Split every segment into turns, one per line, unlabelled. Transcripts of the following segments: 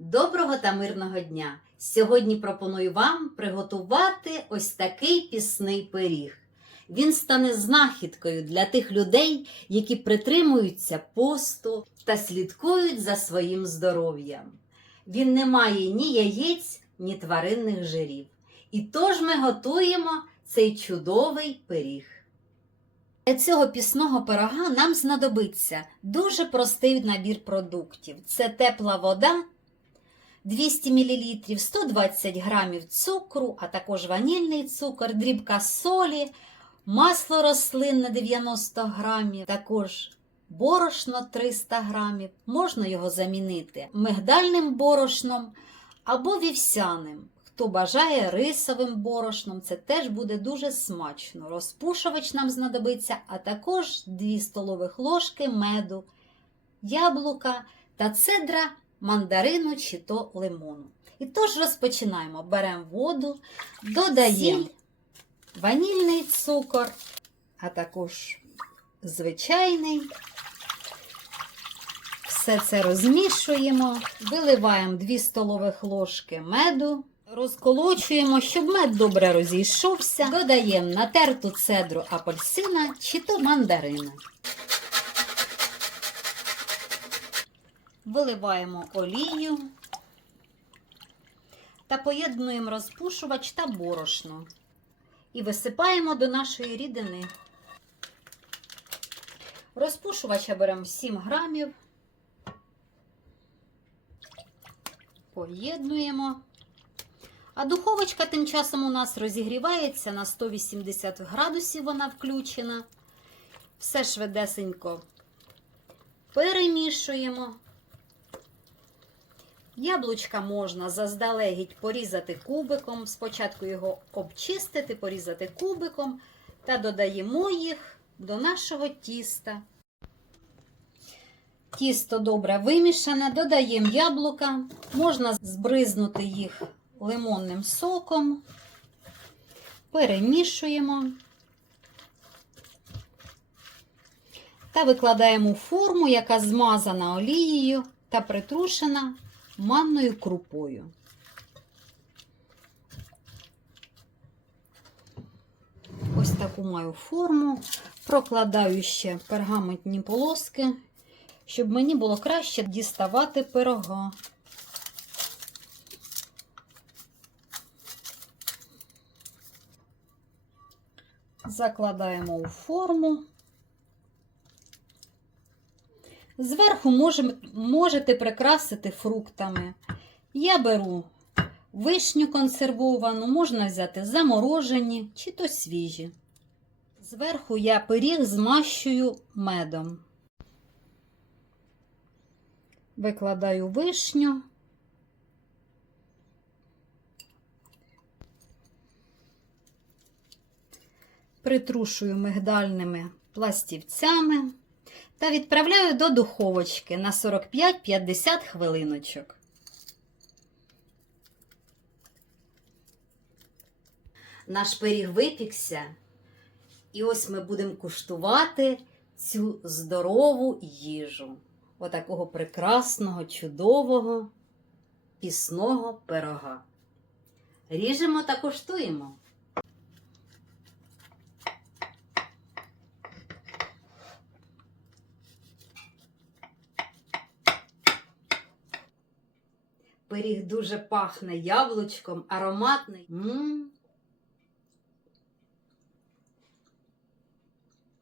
Доброго та мирного дня! Сьогодні пропоную вам приготувати ось такий пісний пиріг. Він стане знахідкою для тих людей, які притримуються посту та слідкують за своїм здоров'ям. Він не має ні яєць, ні тваринних жирів. І тож ми готуємо цей чудовий пиріг. Для цього пісного пирога нам знадобиться дуже простий набір продуктів: це тепла вода. 200 мл, 120 г цукру, а також ванільний цукор, дрібка солі, масло рослинне 90 г, також борошно 300 г. Можна його замінити мигдальним борошном або вівсяним. Хто бажає рисовим борошном, це теж буде дуже смачно. Розпушувач нам знадобиться, а також 2 столових ложки меду, яблука та цедра мандарину чи то лимону. І тож розпочинаємо. Беремо воду, додаємо ванільний цукор, а також звичайний. Все це розмішуємо, виливаємо 2 столових ложки меду, розколочуємо, щоб мед добре розійшовся. Додаємо натерту цедру апельсина чи то мандарина. Виливаємо олію та поєднуємо розпушувач та борошно і висипаємо до нашої рідини. Розпушувача беремо 7 грамів, поєднуємо. А духовочка тим часом у нас розігрівається на 180 градусів, вона включена. Все швидесенько перемішуємо. Яблучка можна заздалегідь порізати кубиком. Спочатку його обчистити, порізати кубиком та додаємо їх до нашого тіста. Тісто добре вимішане, додаємо яблука, можна збризнути їх лимонним соком, перемішуємо та викладаємо форму, яка змазана олією та притрушена манною крупою. Ось таку маю форму. Прокладаю ще пергаментні полоски, щоб мені було краще діставати пирога. Закладаємо у форму. Зверху можете прикрасити фруктами. Я беру вишню консервовану, можна взяти заморожені чи то свіжі. Зверху я пиріг змащую медом. Викладаю вишню. Притрушую мигдальними пластівцями та відправляю до духовочки на 45-50 хвилиночок. Наш пиріг випікся, і ось ми будемо куштувати цю здорову їжу. Отакого прекрасного, чудового пісного пирога. Ріжемо та куштуємо. Пиріг дуже пахне яблучком, ароматний. М.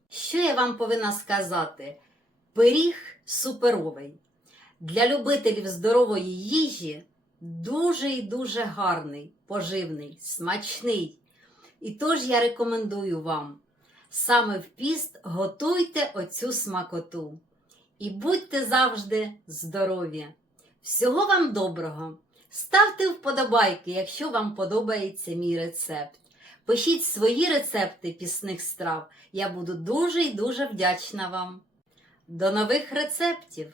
Що я вам повинна сказати? Пиріг суперовий. Для любителів здорової їжі дуже і дуже гарний, поживний, смачний. І тож я рекомендую вам саме в піст готуйте оцю смакоту. І будьте завжди здорові! Всього вам доброго! Ставте вподобайки, якщо вам подобається мій рецепт. Пишіть свої рецепти пісних страв. Я буду дуже і дуже вдячна вам. До нових рецептів!